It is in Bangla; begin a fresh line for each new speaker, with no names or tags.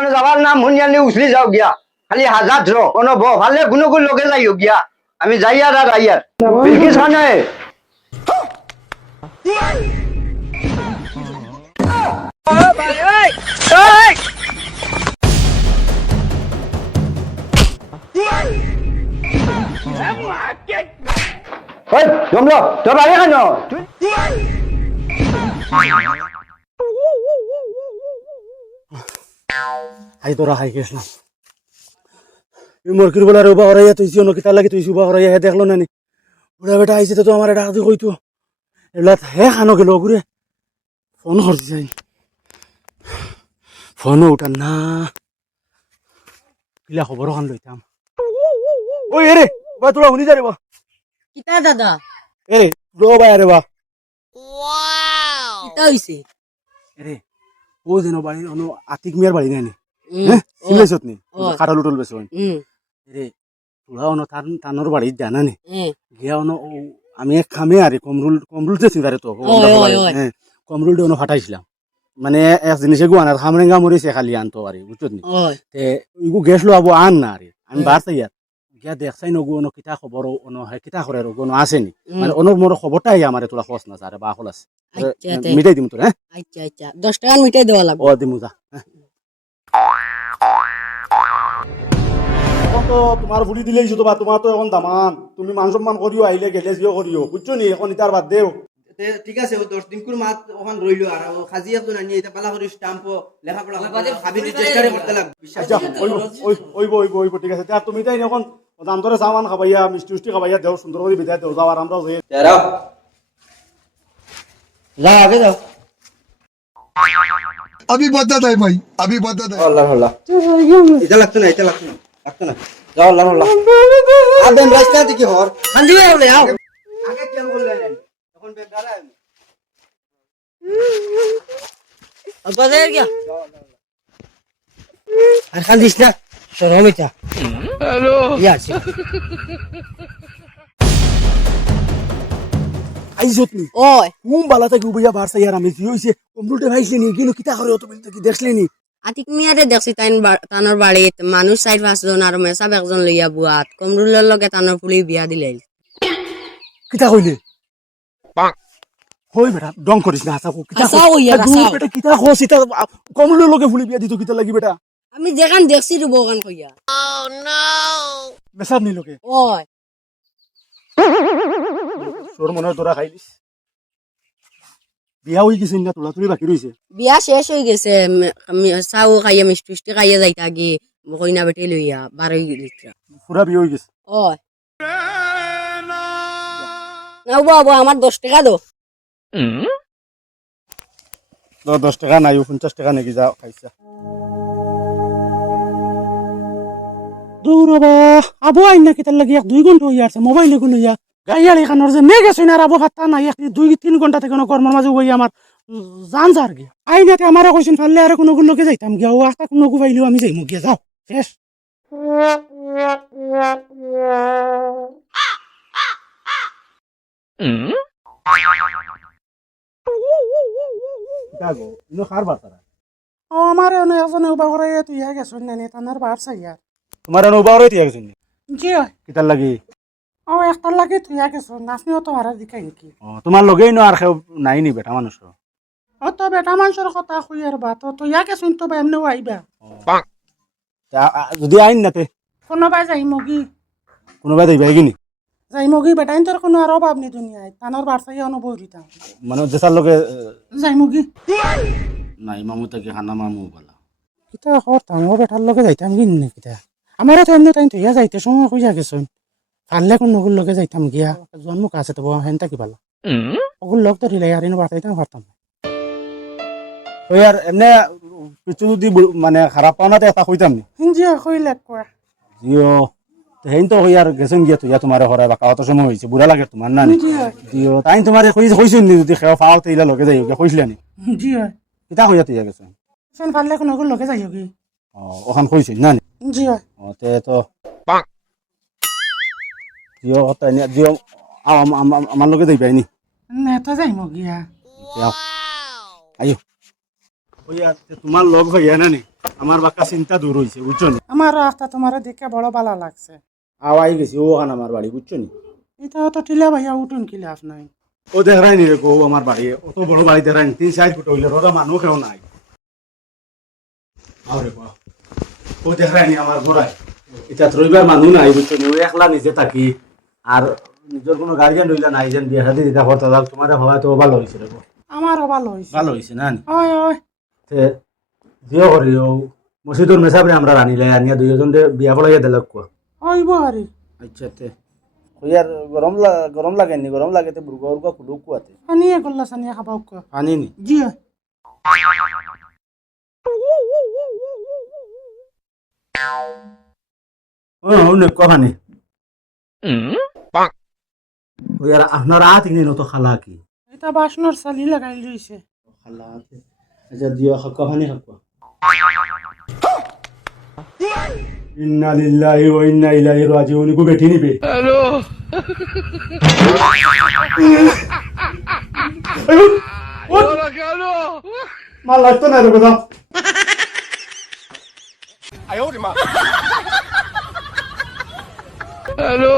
তোমার যাবার নাম শুনিয়ানি উছলি যাও গিয়া। খালি হাজার র কোনো ব, ভালে কোনো কোনো লগে যাইও গিয়া। আমি যাই আর আর আই আর কেন
হাই তোরা হাই গেছিলাম মরকির বলার উবা হরাইয়া তুই অন্য কিতা লাগি তুই উবা হরাইয়া হে দেখল না নি বুড়া বেটা আইছে তো আমার এটা হাতে কইতো এগুলা হে খানো গেল ঘুরে ফোন করতে যাই ফোনও উঠান না কিলা খবর খান লইতাম ওই এরে বা তোরা শুনি যা রে বা
কিতা দাদা
এরে লো বা রে বা
কিতা হইছে
এরে ও যেন বাড়ি অন্য আতিক মিয়ার বাড়ি নাই হ্যাঁ
ও,
সিলেছত নি। খাটাল উটল বেশ রে তোরা অন্য তার তানোর বাড়িত জানা নি গিয়া অন্য ও- আমি এক খামে আরে কমরুল কমরুল যে চিন্তারে তো
ওই, ওই।
হ্যাঁ ফাটাইছিলাম। মানে এক জিনিসে গুয়ানার খামরেঙ্গা মরিছে খালি আনতো আরে বুঝছত নি তে ইগু গ্যাস লো আবো আন না আরে। আমি। বার চাই আর গিয়া দেখছাই নগু অন কিতা খবর অন হে কিতা করে রগু অন আসেনি মানে অনর মোর খবরটাই আমারে তোলা খোঁজ না আরে বা হল আছে
আচ্ছা
মিটাই দিম তোর হ্যাঁ
আচ্ছা আচ্ছা। দশ টাকা মিটাই দেওয়া লাগবে।
ও দিমু যা। এখন তো তোমার ভুলি দিলেই তো বা তোমার তো এখন দামান। তুমি মান সম্মান করিও আইলে গেলে জিও করিও বুঝছ নি? এখন ইতার বাদ দেও।
ঠিক আছে ও দশ দিন করে মাত ওখান রইল আর ও খাজি একজন আনি এটা পালা করি স্টাম্প লেখাপড়া করতে
ঠিক আছে। তুমি তাই এখন দাম ধরে সামান খাবাইয়া মিষ্টি মিষ্টি খাবাইয়া দেও সুন্দর করে বিদায় দেও যাও আর আমরাও যাই।
যাও আগে যাও।
আমি বাদ্দা তাই ভাই আমি বাদ্দা তাই
আল্লাহ আল্লাহ। এটা লাগতো না এটা লাগতো না লাগতো না। যাও আল্লাহ আল্লাহ। আদম রাস্তা থেকে হর
খান্দি
আগে কেন বললেন
আর খান্দিস না তোর হমিতা হ্যালো। ইয়া
আইজত নি
ওই।
কুম বালা থেকে উবাইয়া বার আর আমি? হইছে? ভাইছলি নি কিতা করে তুমি তো কি দেখলে নি?
আতিক মিয়ারে দেখছি তাইন তানোর বাড়িত মানুষ চার পাঁচজন আর মেসাব একজন লইয়া বুয়াত কমরুলের লগে তানোর ফুলি বিয়া দিলে।
কিতা কইলে? হই বেটা ডং করিস না কিতা
হই।
বেটা কিতা ইতা লগে বিয়া দিত কিতা লাগি বেটা?
আমি যেখান দেখছি রে বগান কইয়া।
বেসাব নি লোকে
ওই
তোর মনে তোরা খাইলিস বিয়া হই গেছিস না তোলা তুই বাকি রইছে
বিয়া শেষ হয়ে গেছে ম- মি- চাও খাইয়া মিষ্টি মিষ্টি খাইয়া যাইতা গি কইনা বেটি লইয়া বারোই লিটার
পুরা বিয়া হই গেছে।
ওই না বাবু আমার দশ টাকা দো
তো দশ টাকা নাই পঞ্চাশ টাকা নাকি যা খাইছা। দূর বাবা আবু আইন না কিতার লাগি দুই ঘণ্টা হইয়া আছে মোবাইল এগুলো ইয়া। গাইয়ালি খানোর যে মেঘ আছে না আর আবু ভাত্তা নাই এক দুই তিন ঘণ্টা থেকে কর্মর মাঝে হই আমার জান যার গিয়া। আইনাতে আমার কইছেন ফাললে আর কোনো যাইতাম গিয়া ও আস্তা কোনো পাইলেও আমি যাইমু গিয়া যাও। শেষ। ও আমার এনে এজনে উবা করে তুই গেছন না তানার বার চাইয়া তোমার এনে উবা করে তুই গেছন জি হয়। কিতার লাগি? ও একটার লাগে তুই গেছন নাচনিও তো ভাড়া দিকাই নাকি? ও তোমার লগেই নো আর কেউ নাই নি বেটা মানুষ ও তো বেটা মানুষের কথা খুই আর বা তো তুই গেছন তো এমনিও আইবা যদি আইন নাতে?
কোনোবাই যাই মগি।
কোনোবাই দেখবে কিনি?
মগি বেটাইন তোর কোনো আর অভাব নেই দুনিয়ায় তানোর বার্তাই অনুভব দিতাম
মানে যেসার লগে
যাই মগি।
নাই মামু তাকে হানা মামু বলা।
কিতা করতাম ও বেটার লগে যাইতাম কিন নে কিতা? আমারও তো এমনি তাই তুইয়া যাইতে সময় খুঁজা গেছুন পারলে কোন নগুর লগে যাইতাম গিয়া? জন্ম কাছে তো হেন তাকি পালা ওগুলো লগ ধরিলে আর এনে বার্তাইতাম পারতাম
আর এমনি কিছু যদি মানে খারাপ পাও না তো এটা কইতাম নি?
হিঞ্জি কইলে কোৱা
জিও হেন তো হই আর গেছেন গিয়া তুই তোমার হরাই বা কাওয়াতো সময় হয়েছে বুড়া লাগে তোমার না।
জি
তাই তোমার কইছে কইছেন নি যদি খেও ফাও তেইলা লগে যাই কইছিলা নি।
জি হয়।
কিতা কইয়া তুই গেছেন
পারলে কোন নগুর লগে যাইও কি?
ও ওখান না নি?
জি হয়।
ও তে তো নি আম- আম- আম- আমার লগে নি।
নে তো
আইও। তে তোমার লগ হইয়া না নি? আমার বাক্কা চিন্তা দূর হয়েছে বুঝছ
আমার রাস্তা তোমার দেখে বড় ভালো লাগছে।
আওয়াই গেছি ও ওখান আমার বাড়ি বুঝছ নি
এটা তো টিলা ভাইয়া উঠুন কি লাভ নাই
ও দেখাই নি রে গো আমার বাড়ি অত বড় বাড়ি দেখাই নি তিন চার ফুট হইলে ওরা মানুষ কেউ নাই আরে বাহ ও দেখাই নি আমার ঘোড়ায় এটা রবিবার মানুষ নাই বুঝছ নি ও একলা নিজে থাকি আর নিজের কোনো গার্জিয়ান রইলে নাই যেন বিয়ে সাথে দিতে পারতো তোমার হওয়া তো ভালো হয়েছে রে।
আমারও ভালো হয়েছে
ভালো হয়েছে না?
ওই ওই
তে জিও করি ও মসজিদুর মেসাবরে আমরা রানিলে আনিয়া দুইজন বিয়া পড়াইয়া দিলাক কোয়া
ওই বাড়ি
আচ্ছা তে। কইয়ার গরম লাগে তে বুর্গা উর্গা খুলুক কুয়াতে
পানিয়ে গল্লা সানিয়ে খাবা উকা।
পানি নি?
জি।
ও নে কহানি ওয়ার আপনার আত ইনি নত খালা কি?
এটা বাসনের চালি লাগাই রইছে
খালা আচ্ছা দিও কহানি হাকবা ইন্না লিল্লাহি ওয়া ইন্না ইলাইহি রাজিউন। কো বেঠি নিবে। হ্যালো। মাল লাগতো না রে কথা
Hello.